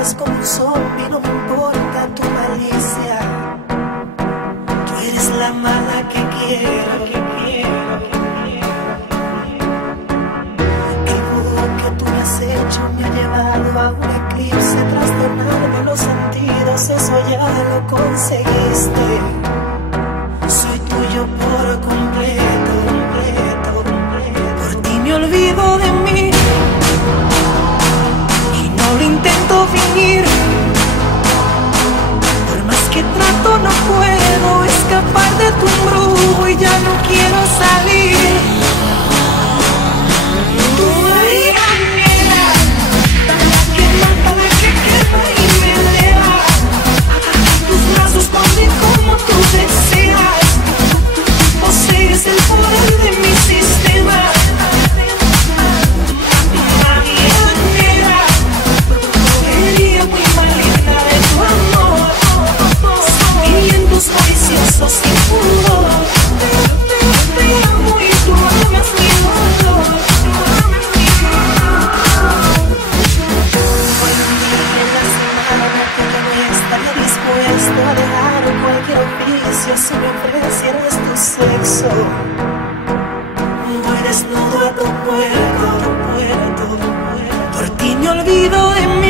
controlas como un zombie, no me importa tu malicia. Tú eres la mala que quiero, El vudú que tú me has hecho me ha llevado a un eclipse, trastornando los sentidos, eso ya lo conseguiste. Soy tuyo por completo, por ti me olvido de mí y no lo intento fingir. Por más que trato no puedo escapar de tu embrujo y ya no quiero salir. Tu manera que mata, la que quema y me eleva. Tus brazos ponen como tú deseas. Posees el poder de mi sistema. Mañanera, brujería muy maligna de tu amor. Sentimientos maliciosos sin pudor. Te amo y tú amas mi dolor. Hoy un día en la semana que yo no estaría dispuesto a dejar cualquier oficio si me ofrecieras tu sexo. Voy desnudo a tu puerto, por ti me olvido de mí.